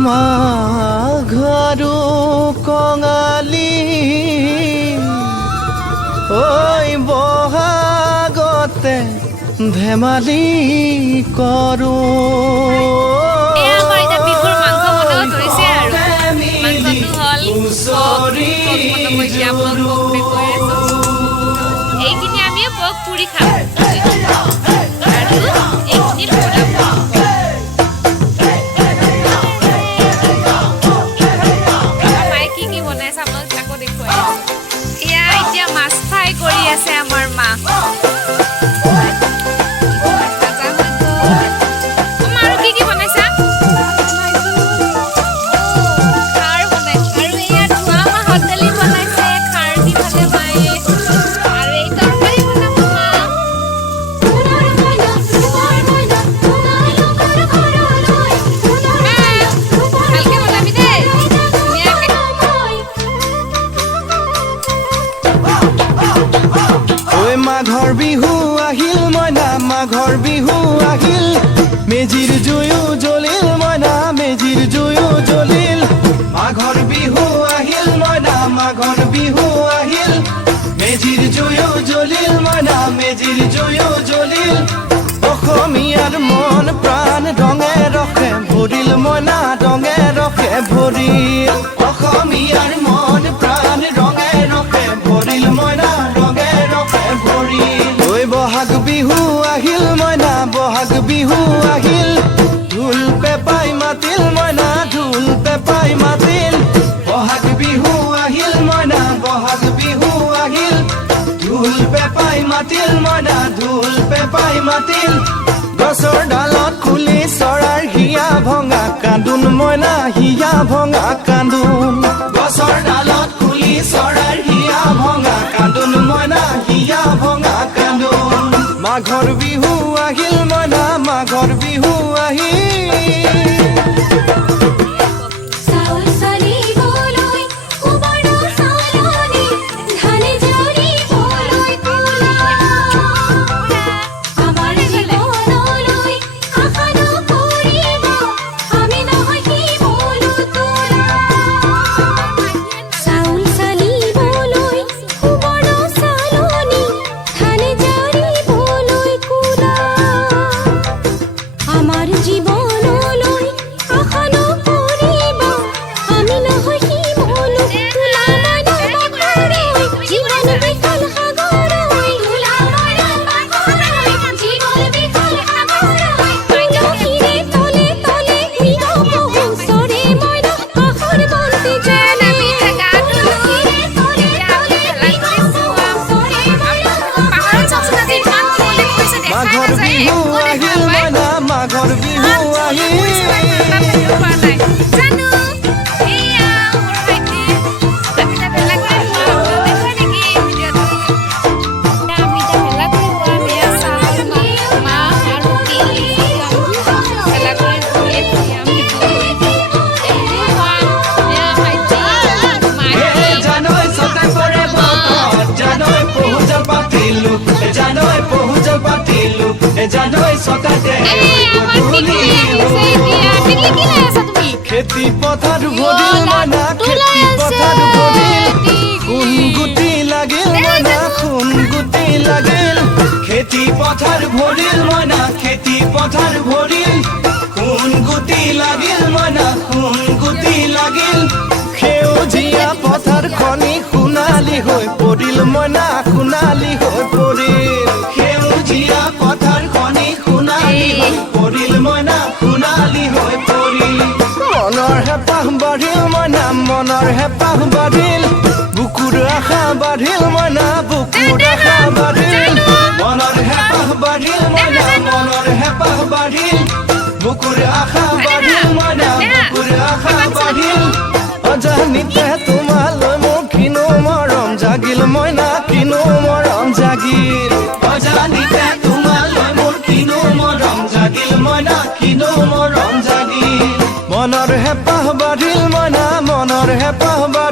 মাঘৰো কঙালী ঐ বহাগতে ধেমালি কৰো এইখিনি আমি পক পুৰি খাম আৰু এইখিনি মায়ে কি বনাইছে আপোনালোক আকৌ দেখুৱাই এয়া এতিয়া মাছ ফ্ৰাই কৰি আছে আমাৰ মা মাঘৰ বিহু আহিল মইনা মাঘৰ বিহু আহিল মেজিৰ জুয়ো জ্বলিল মইনা মেজিৰ জুয়ো জ্বলিল মাঘৰ বিহু আহিল মইনা মাঘৰ বিহু আহিল মেজিৰ জুয়ো জ্বলিল মইনা মেজিৰ জুয়ো জ্বলিল অসমীয়াৰ মন প্ৰাণ ৰঙে ৰখে ভৰিল মইনা ৰঙে ৰখে ভৰিল অসমীয়াৰ মন প্ৰাণ ৰঙে ৰখে ভৰিল মইনা ৰঙে ৰখে ভৰিল ঐ বহাগ বিহু আহিল মইনা বহাগ বিহু আহিল ঢোল পেপাই মাতিল মইনা ঢোল পেপাই মাতিল বহাগ বিহু আহিল মইনা বহাগ বিহু আহিল ঢোল পেপাই মাতিল মইনা ঢোল পেপাই মাতিল গছৰ ডালত খুলি চৰাৰ হিয়া ভঙা কান্দোন মইনা হিয়া ভঙা কান্দোন গছৰ ডালত খুলি চৰাৰ হিয়া ভঙা কান্দোন মইনা হিয়া ভঙা কান্দোন মাঘৰ বিহু আহিল মইনা মাঘৰ বিহু আহিল খেতি পথাৰ ভৰিল মইনা খেতি পথাৰ ভৰিল খুন গুটি লাগিল মইনা খুন গুটি লাগিল খেতি পথাৰ ভৰিল মইনা খেতি পথাৰ ভৰিল খুন গুটি লাগিল মইনা খুন গুটি লাগিল সেউজীয়া পথাৰ খনি সোণালী হৈ পৰিল মইনা সোণালী হৈ পৰিল সেউজীয়া পথাৰ খনি সোণালী হৈ পৰিল মইনা সোণালী হৈ পৰিল মনৰ হেঁপাহ বাঢ়িল মইনা মনৰ হেঁপাহ বাঢ়িল বুকুৰ আশা বাঢ়িল মইনা বুকুৰ আশা বাঢ়িল মনৰ হেঁপাহ বাঢ়িল মইনা মনৰ হেঁপাহ বাঢ়িল বুকুৰ আশা বাঢ়িল মইনা বুকুৰ আশা বাঢ়িল অজানিতে তোমালৈ মোৰ কিনো মৰম জাগিল মইনা কিনো মৰম জাগিল অজানিতে তোমালৈ মোৰ কিনো মৰম জাগিল মইনা কিনো মৰম জাগিল মনৰ হেঁপাহ বাঢ়িল মইনা মনৰ হেঁপাহ বাঢ়িল